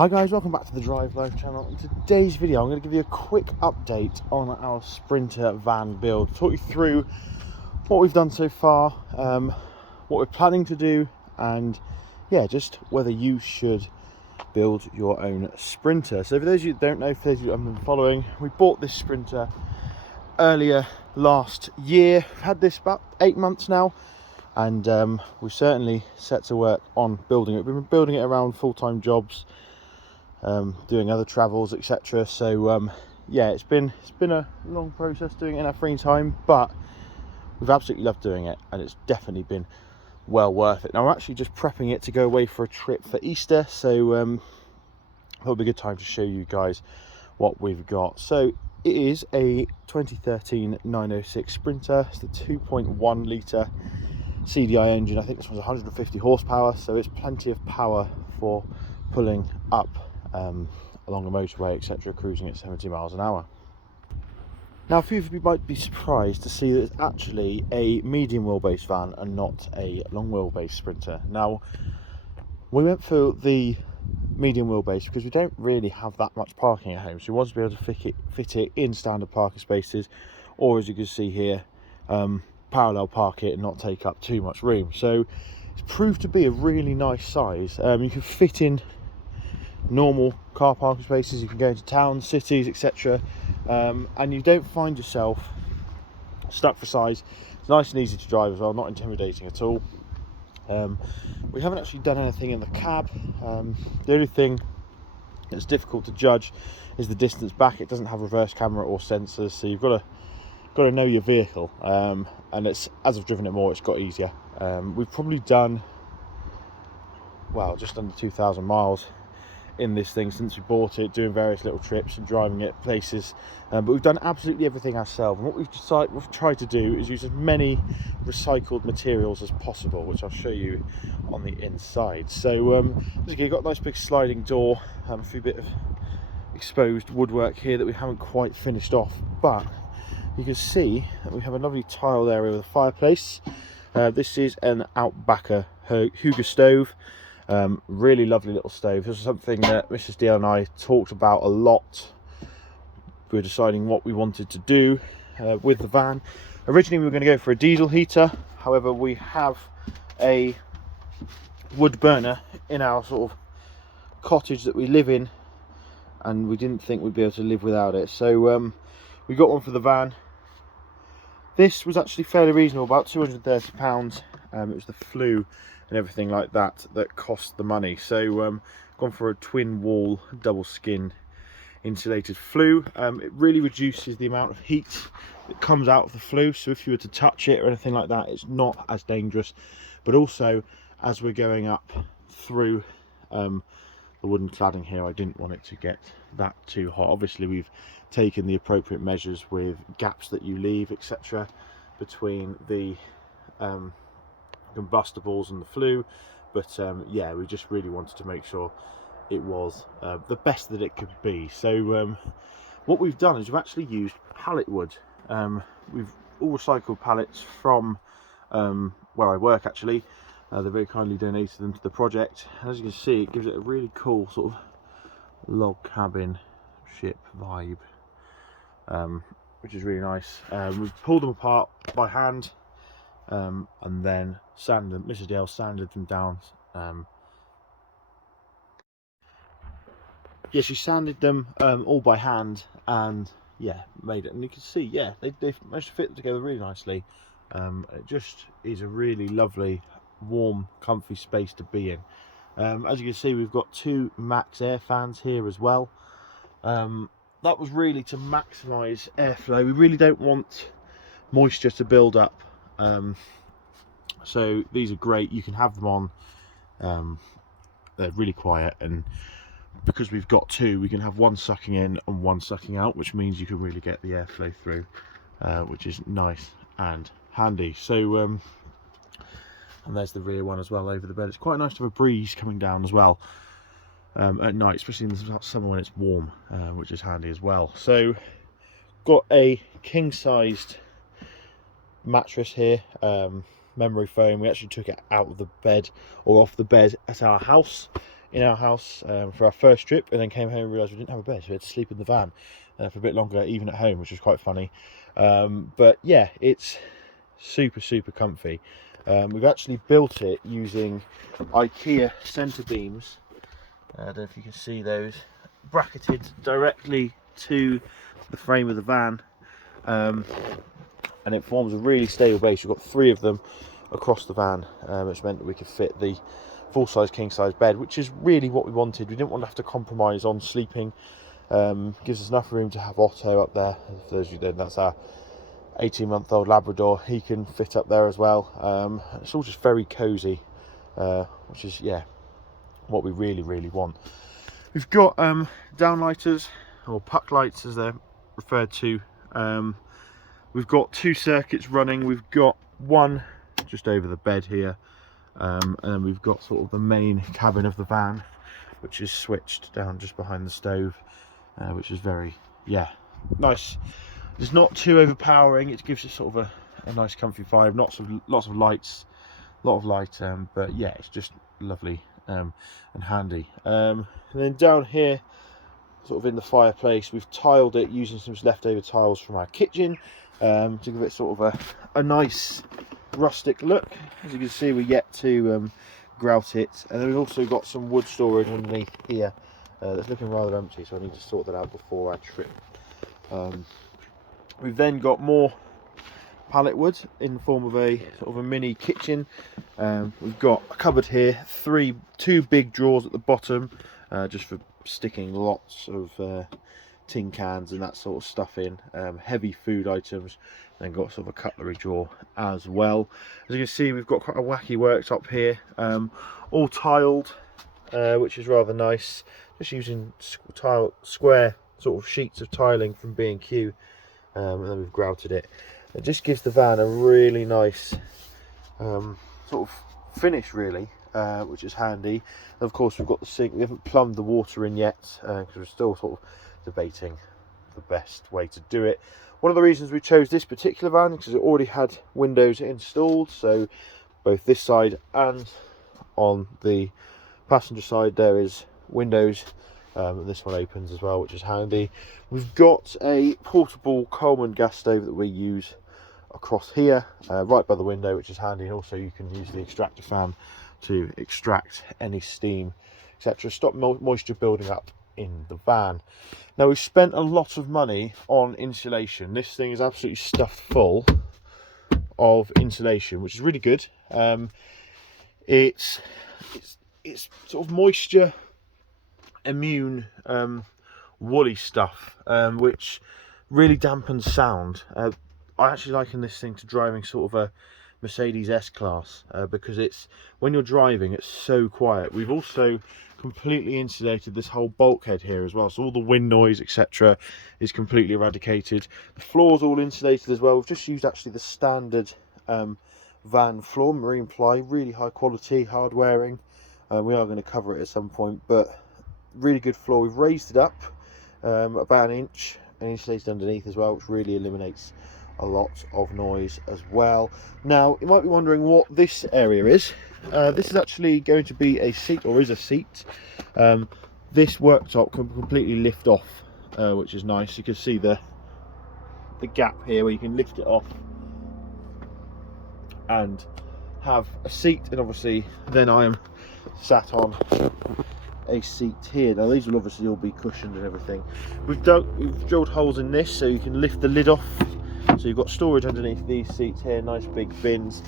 Hi guys, welcome back to the Drive Life channel. In today's video I'm going to give you a quick update on our Sprinter van build. Talk you through what we've done so far, what we're planning to do, and yeah, just whether you should build your own Sprinter. So for those of you that don't know, for those of you that haven't been following, we bought this Sprinter earlier last year. We've had this about 8 months now, and we've certainly set to work on building it. We've been building it around full-time jobs, doing other travels, etc. So yeah, it's been a long process doing it in our free time, but we've absolutely loved doing it, and it's definitely been well worth it. Now we're actually just prepping it to go away for a trip for Easter, so I thought it'd be a good time to show you guys what we've got. So it is a 2013 906 Sprinter. It's the 2.1 litre CDI engine. I think this one's 150 horsepower, so it's plenty of power for pulling up along a motorway, etc., cruising at 70 miles an hour. Now, a few of you might be surprised to see that it's actually a medium wheelbase van and not a long wheelbase Sprinter. Now, we went for the medium wheelbase because we don't really have that much parking at home, so we wanted to be able to fit it in standard parking spaces, or as you can see here, parallel park it and not take up too much room. So it's proved to be a really nice size. You can fit in normal car parking spaces, you can go into towns, cities, etc., and you don't find yourself stuck for size. It's nice and easy to drive as well, not intimidating at all. We haven't actually done anything in the cab. The only thing that's difficult to judge is the distance back. It doesn't have reverse camera or sensors, so you've got to know your vehicle, and it's, as I've driven it more, it's got easier. We've probably done, well, just under 2,000 miles in this thing since we bought it, doing various little trips and driving it places, but we've done absolutely everything ourselves. And what we've tried to do is use as many recycled materials as possible, which I'll show you on the inside. So basically you've got a nice big sliding door, a few bit of exposed woodwork here that we haven't quite finished off, but you can see that we have a lovely tiled area with a fireplace. This is an Outbacker Huger stove. Really lovely little stove. This is something that Mrs. DL and I talked about a lot. We were deciding what we wanted to do with the van. Originally we were going to go for a diesel heater, however we have a wood burner in our sort of cottage that we live in, and we didn't think we'd be able to live without it, so we got one for the van. This was actually fairly reasonable, about £230. It was the flue and everything like that that cost the money, so gone for a twin wall double skin insulated flue. It really reduces the amount of heat that comes out of the flue, so if you were to touch it or anything like that, it's not as dangerous. But also, as we're going up through the wooden cladding here, I didn't want it to get that too hot. Obviously we've taken the appropriate measures with gaps that you leave, etc., between the combustibles and the flue, but yeah, we just really wanted to make sure it was the best that it could be. So what we've done is we've actually used pallet wood. We've all recycled pallets from where I work, actually. They very kindly donated them to the project, and as you can see, it gives it a really cool sort of log cabin ship vibe, which is really nice. We've pulled them apart by hand, and then sanded them. Mrs. Dale sanded them down. Yeah, she sanded them all by hand, and yeah, made it. And you can see, yeah, they've managed to fit them together really nicely. It just is a really lovely, warm, comfy space to be in. As you can see, we've got 2 max air fans here as well. That was really to maximise airflow. We really don't want moisture to build up, so these are great. You can have them on, they're really quiet, and because we've got 2, we can have one sucking in and one sucking out, which means you can really get the airflow through, which is nice and handy. So and there's the rear one as well over the bed. It's quite nice to have a breeze coming down as well at night, especially in the summer when it's warm, which is handy as well. So got a king-sized mattress here, memory foam. We actually took it out of the bed, or off the bed at our house in our house for our first trip, and then came home and realised we didn't have a bed, so we had to sleep in the van for a bit longer, even at home, which was quite funny. But yeah, it's super comfy. We've actually built it using IKEA centre beams. I don't know if you can see those, bracketed directly to the frame of the van, and it forms a really stable base. We've got 3 of them across the van, which meant that we could fit the full-size king-size bed, which is really what we wanted. We didn't want to have to compromise on sleeping. Gives us enough room to have Otto up there. For those of you who don't, that's our 18-month-old Labrador. He can fit up there as well. It's all just very cozy, which is, yeah, what we really want. We've got downlighters, or puck lights as they're referred to. We've got 2 circuits running. We've got one just over the bed here, and then we've got sort of the main cabin of the van, which is switched down just behind the stove, which is very, yeah, nice. It's not too overpowering. It gives it sort of a nice comfy vibe. Lots of lights, a lot of light, but yeah, it's just lovely and handy. And then down here, sort of in the fireplace, we've tiled it using some leftover tiles from our kitchen, to give it sort of a nice rustic look. As you can see, we're yet to grout it, and then we've also got some wood storage underneath here that's looking rather empty, so I need to sort that out before our trip. We've then got more pallet wood in the form of a sort of a mini kitchen. We've got a cupboard here, 2 big drawers at the bottom, just for sticking lots of tin cans and that sort of stuff in, heavy food items. Then got sort of a cutlery drawer as well. As you can see, we've got quite a wacky worktop here, all tiled, which is rather nice. Just using square sort of sheets of tiling from B&Q, and then we've grouted it. It just gives the van a really nice sort of finish, really, which is handy. And of course, we've got the sink. We haven't plumbed the water in yet, because we're still sort of debating the best way to do it. One of the reasons we chose this particular van is because it already had windows installed, so both this side and on the passenger side there is windows, and this one opens as well, which is handy. We've got a portable Coleman gas stove that we use across here, right by the window, which is handy, and also you can use the extractor fan to extract any steam, etc. Stop moisture building up in the van. Now, we've spent a lot of money on insulation. This thing is absolutely stuffed full of insulation, which is really good. It's sort of moisture immune woolly stuff, which really dampens sound. I actually liken this thing to driving sort of a Mercedes S-Class, because it's, when you're driving, it's so quiet. We've also completely insulated this whole bulkhead here as well, so all the wind noise, etc., is completely eradicated. The floor's all insulated as well. We've just used actually the standard van floor, marine ply, really high quality, hard wearing. We are going to cover it at some point, but really good floor. We've raised it up about an inch and insulated underneath as well, which really eliminates a lot of noise as well. Now, you might be wondering what this area is. This is actually going to be a seat, or is a seat. This worktop can completely lift off, which is nice. You can see the gap here where you can lift it off and have a seat, and obviously then I am sat on a seat here. Now, these will obviously all be cushioned and everything. We've drilled holes in this so you can lift the lid off, so you've got storage underneath these seats here, nice big bins.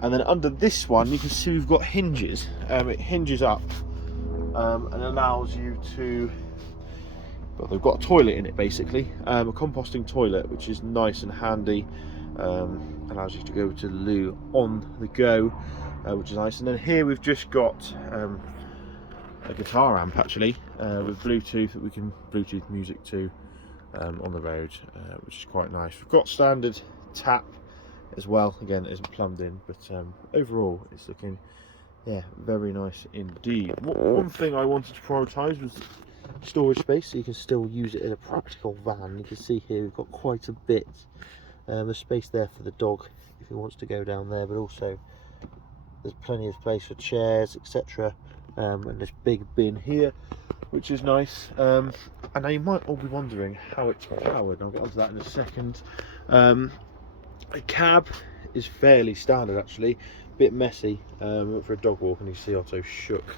And then under this one you can see we've got hinges. It hinges up and allows you to, well, they've got a toilet in it basically, a composting toilet, which is nice and handy. Allows you to go to the loo on the go, which is nice. And then here we've just got a guitar amp actually, with Bluetooth, that we can Bluetooth music to on the road, which is quite nice. We've got standard tap as well. Again, it isn't plumbed in, but overall it's looking, yeah, very nice indeed. One thing I wanted to prioritise was storage space, so you can still use it in a practical van. You can see here we've got quite a bit. There's space there for the dog if he wants to go down there, but also there's plenty of place for chairs, etc., and this big bin here, which is nice. And now you might all be wondering how it's powered. I'll get onto that in a second. The cab is fairly standard actually, a bit messy. Went for a dog walk and you see Otto shook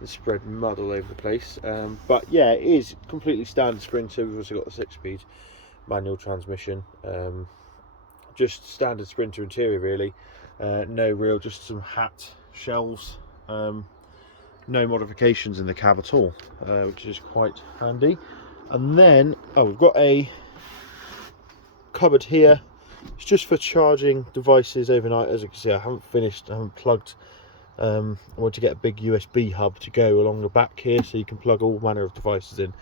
and spread mud all over the place. But yeah, it is completely standard Sprinter. We've also got the 6-speed manual transmission. Just standard Sprinter interior really. No real, just some hat shelves. No modifications in the cab at all, which is quite handy. And then, we've got a cupboard here. It's just for charging devices overnight. As you can see, I haven't plugged. I want to get a big USB hub to go along the back here, so you can plug all manner of devices in.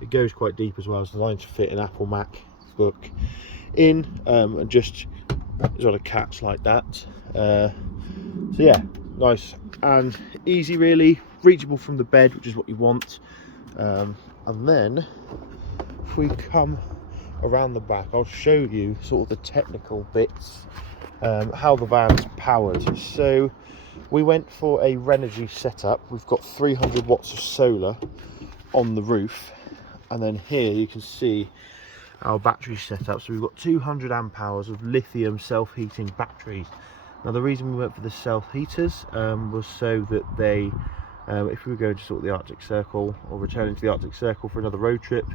It goes quite deep as well. It's designed to fit an Apple MacBook in, and just sort of cats like that. So yeah, nice and easy really, reachable from the bed, which is what you want. And then if we come around the back, I'll show you sort of the technical bits, how the van's powered. So we went for a Renogy setup. We've got 300 watts of solar on the roof, and then here you can see our battery setup. So we've got 200 amp hours of lithium self-heating batteries. Now the reason we went for the self-heaters was so that they, if we were going to sort of the Arctic Circle or returning to the Arctic Circle for another road trip,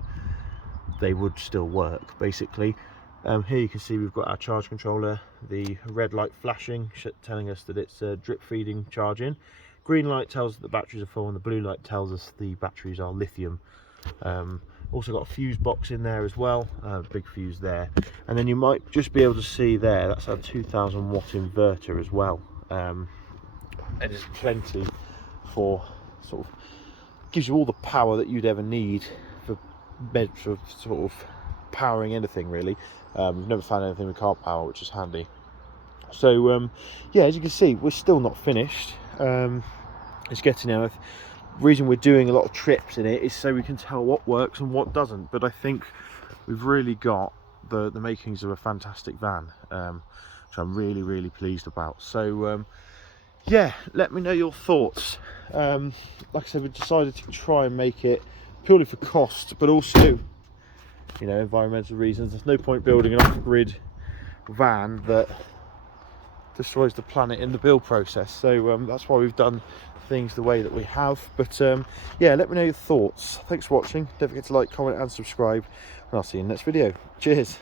they would still work basically. Here you can see we've got our charge controller, the red light flashing telling us that it's drip feeding charging. Green light tells us the batteries are full, and the blue light tells us the batteries are lithium. Also got a fuse box in there as well, big fuse there. And then you might just be able to see there, that's our 2000 watt inverter as well. And there's plenty for sort of, gives you all the power that you'd ever need for sort of powering anything really. We've never found anything with car power, which is handy. So yeah, as you can see, we're still not finished. It's getting there. Reason we're doing a lot of trips in it is so we can tell what works and what doesn't. But I think we've really got the makings of a fantastic van, which I'm really pleased about. So yeah, let me know your thoughts. Like I said, we decided to try and make it purely for cost, but also, you know, environmental reasons. There's no point building an off-grid van that destroys the planet in the build process. So that's why we've done things the way that we have. But yeah, let me know your thoughts. Thanks for watching. Don't forget to like, comment and subscribe, and I'll see you in the next video. Cheers.